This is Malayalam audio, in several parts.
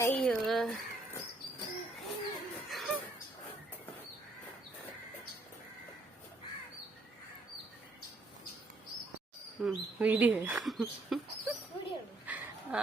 അയ്യോ വീഡിയോ ആ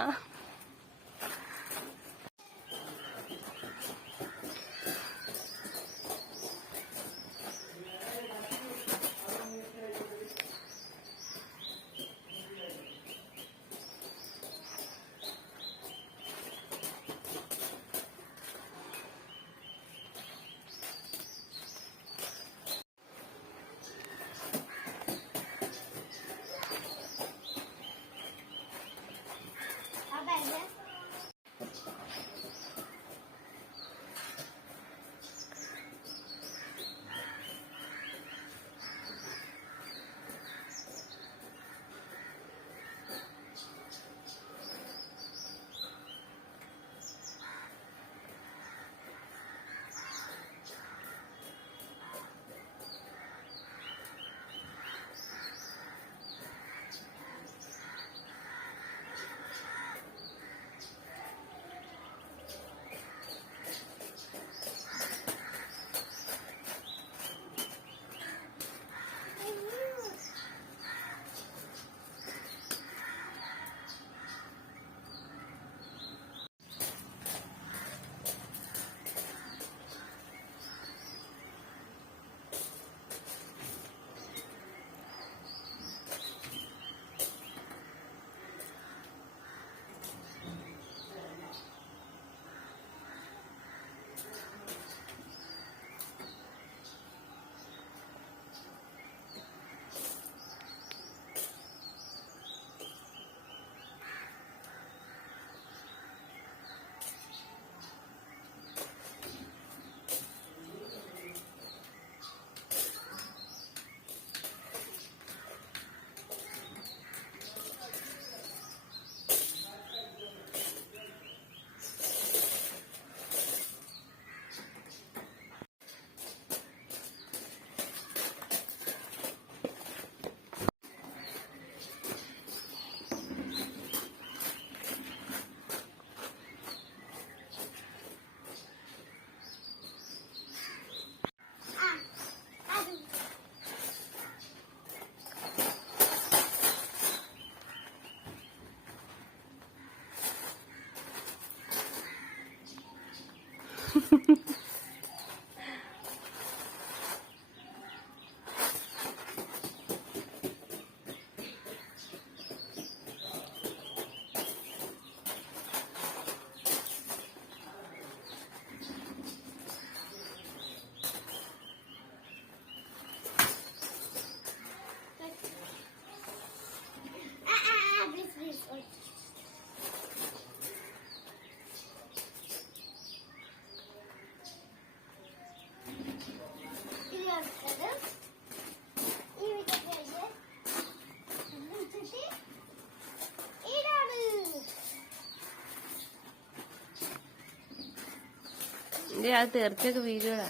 അത് തീർച്ചയൊക്കെ വീഡിയോടാ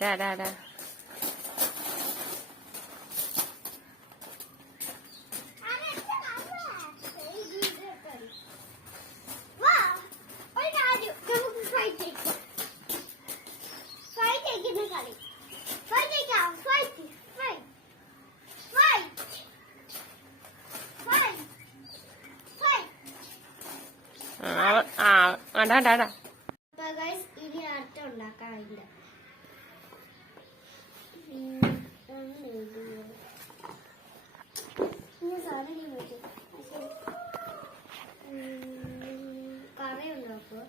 ഡാടാ ഡാടാ ഇനി ആറ്റം ഉണ്ടാക്കാറുണ്ട്. കറി ഉണ്ടാക്കോ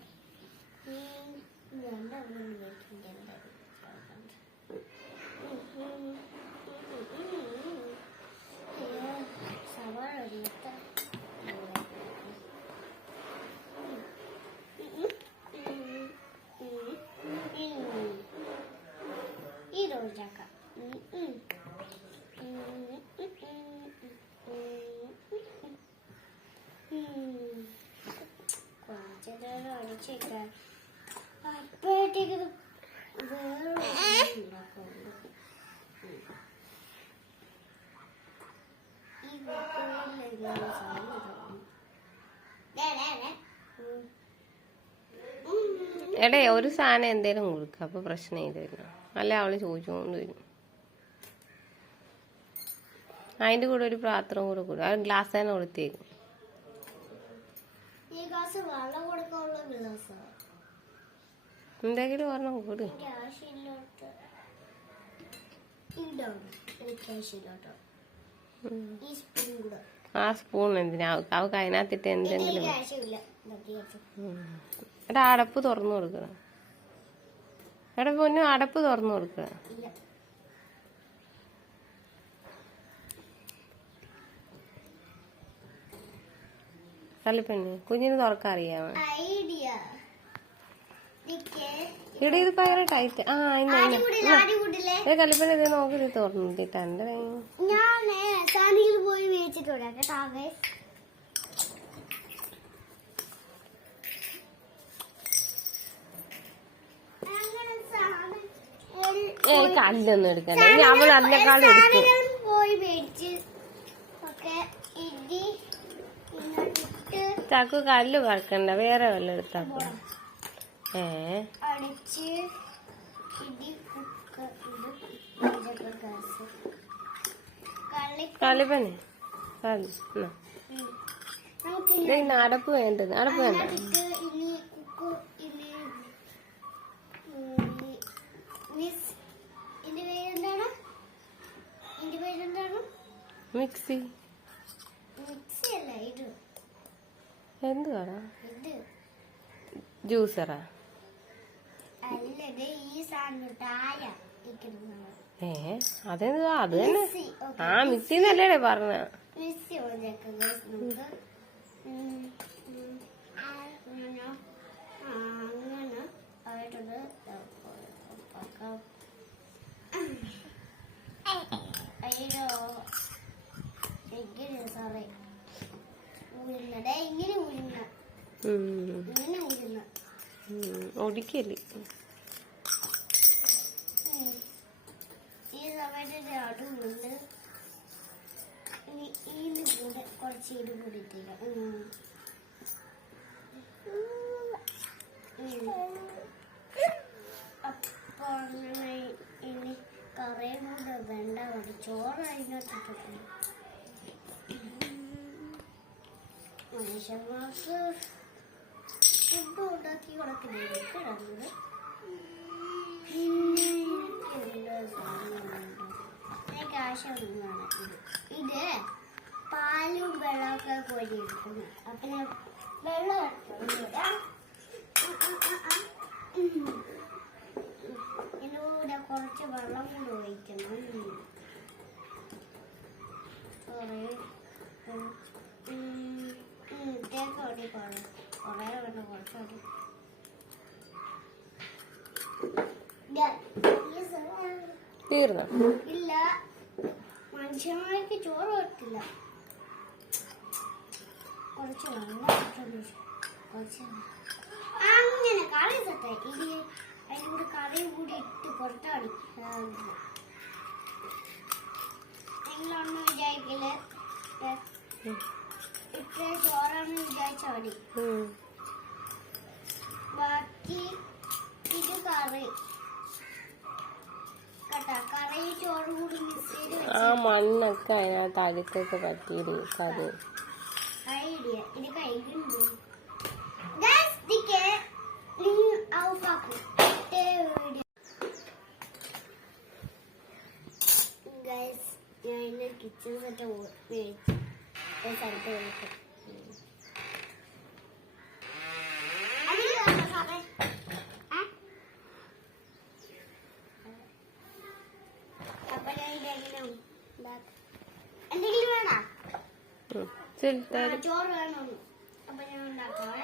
സവാള അപ്പോഴത്തേക്ക് വേറെ ഈ എടേ ഒരു സാധനം എന്തേലും കൊടുക്കുക അപ്പൊ പ്രശ്നമില്ല വരും. അല്ല അവള് ചോദിച്ചുകൊണ്ട് വരും. അതിന്റെ കൂടെ ഒരു പാത്രം കൂടെ കൊടുക്കും. അത് ഗ്ലാസ് തന്നെ കൊടുത്തേക്കും. ഈ ഗ്ലാസ് വെള്ളം കൊടുക്കാനുള്ള ഗ്ലാസ് എന്തെങ്കിലും ഓർമ്മ കൊടു. ക്യാഷില്ലോട്ട് ഇതാണ് എനിക്ക് ക്യാഷില്ലോട്ടോ. ഈ സ്പൂൺ കൂടെ ആ സ്പൂൺ എന്തിനാ അവക്ക് അതിനകത്തിട്ട് എന്തെങ്കിലും. ക്യാഷില്ല. എടാ അടപ്പ് തുറന്നു കൊടുക്കണം. എടാ പൊന്നു അടപ്പ് തുറന്നു കൊടുക്കണം. ഇല്ല. കള്ളിപ്പെണ്ണ് കുഞ്ഞിന് തുറക്കാൻ അറിയാമോ? ഐഡിയ ഇവിടെ ഇത് ഭയങ്കര ടൈറ്റ്. ആ ഇന്ന് കള്ളിപ്പെണ്ണ് ഇത് നോക്കി ഇത് തുറന്നിട്ട് എന്റെ കൈ ഞാൻ സാനിയിൽ പോയി മേടിച്ചിട്ടുണ്ട് കേട്ടോ. കല്ലൊന്നും എടുക്കണ്ട. ഇനി അവൾ അതിനേക്കാളും എടുക്കും. പോയി മേടിച്ച് ഒക്കെ ഇടി ചക്കു കല്ല് വറക്കണ്ട, വേറെ വല്ല എടുത്താക്കോ. അടിച്ച് ഇടി കളിപ്പണി അടപ്പ് വേണ്ടത്. അടപ്പ് വേണ്ട. മിക്സി അല്ല ഇത് എന്തുവാടാ? ഇത് ജ്യൂസറാ? അല്ലത് ഈ സാധനം താഴ അതെന്തുവാ? അത് തന്നെ. ആ മിക്സിന്നല്ലേ പറഞ്ഞ. മിക്സി അങ്ങനെ ആയിട്ടുണ്ട്. അയ്യോ എങ്ങനെ സാറേ ഊരുന്നടേ ഇങ്ങനെ ഊരുന്ന ഇങ്ങനെ ഊരുന്ന ഒടിക്കല്. ഈ സമയത്ത് അടുണ്ട്. ഇനി ഇതിന് കൂടെ കുറച്ച് ഇത് കൂടി ഇട്ടില്ല. അപ്പൊ അങ്ങനെ ഇനി കറിയും കൂടെ വെണ്ട മതി. ചോറ് അതിനകത്തിട്ടുണ്ട്. മനുഷ്യന്മാർക്ക് ഫുഡ് ഉണ്ടാക്കി കൊടുക്കുന്നത് കിടന്നത്. പിന്നെ എനിക്ക് ആശയമൊന്നും വേണം. ഇത് പാലും വെള്ളമൊക്കെ കോരി എടുക്കുന്നു. അപ്പൊ ഞാൻ വെള്ളം ഇതിലൂടെ കുറച്ച് വെള്ളം കൂടെ ഒഴിക്കണം. തേക്കോടി കുറേ വേണ്ട കുറച്ചോടി. തീർന്നോ? ഇല്ല, മനുഷ്യന്മാർക്ക് ചോറ് പറ്റില്ല. കുറച്ച് കുറച്ച് അങ്ങനെ കറി സെറ്റായി. ഇനി അതിൻ്റെ കൂടെ കറിയും കൂടി ഇട്ട് പുറത്താടി. നിങ്ങളൊന്നും വിചാരിക്കില്ല ഇത്ര ചോറാണെന്ന് വിചാരിച്ചാൽ മതി. ബാക്കി ഇത് കറി കേട്ടാ. കറി ചോറ് കൂടി മിക്സ് ചെയ്ത് ആ മണ്ണൊക്കെ അതിനകത്ത് അഴുക്കൊക്കെ പറ്റിയത് കറി. ഐഡിയ ഇത് കഴിഞ്ഞുണ്ട്. ഞാൻ കിച്ചൺ സെറ്റ് മേടിച്ചു സ്ഥലത്ത് പോയിട്ട് അപ്പൊ ഞാൻ ഇതെങ്കിലും എന്തെങ്കിലും വേണോ? ചോറ് വേണോ? അപ്പൊ ഞാൻ ഉണ്ടാക്കാവേ.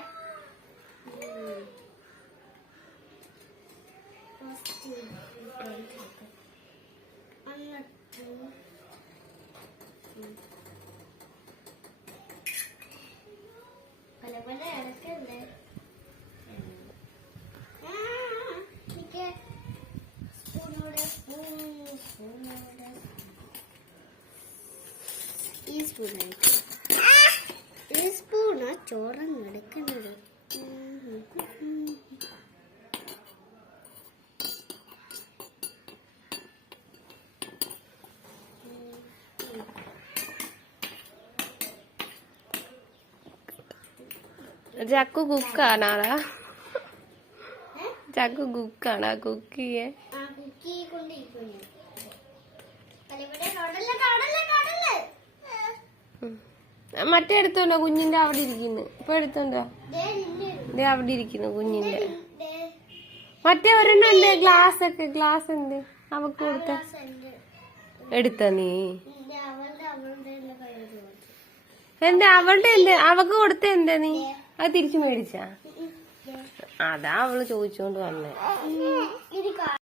പല പല ഇടക്കല്ലേ സ്പൂണോടെ സ്പൂണോടെ ഈ സ്പൂൺ ഈ സ്പൂൺ ചക്കു കുക്കാണാടാ? ചക്കു കുക്കാണാ? കുക്ക് ചെയ്യേ ആ കുക്കി കൊണ്ടിരിക്കുന്നു. കലിപ്പന്റെ തൊടല്ലേ തൊടല്ലേ തൊടല്ലേ. മറ്റേ എടുത്തോണ്ടോ? കുഞ്ഞിന്റെ അവിടെ ഇരിക്കുന്നു. ഇപ്പൊ എടുത്തോണ്ടോ? ദേ നിന്റെ ദേ അവിടെ ഇരിക്കുന്നു കുഞ്ഞിന്റെ. ദേ മറ്റേ ഒരെണ്ണം ഉണ്ട്. ഗ്ലാസ് ഒക്കെ. ഗ്ലാസ് ഉണ്ട് അവക്ക് കൊടുത്ത. സെന്റ് എടുത്ത നീ? അവളുടെ കയ്യിൽ കൊടുത്തു. എന്താ അവളുടെ? എന്ത് അവക്ക് കൊടുത്ത? എന്താ നീ അത് തിരിച്ചു മേടിച്ചാ? അതാ അവള് ചോദിച്ചോണ്ട് വന്നേ. ഇത്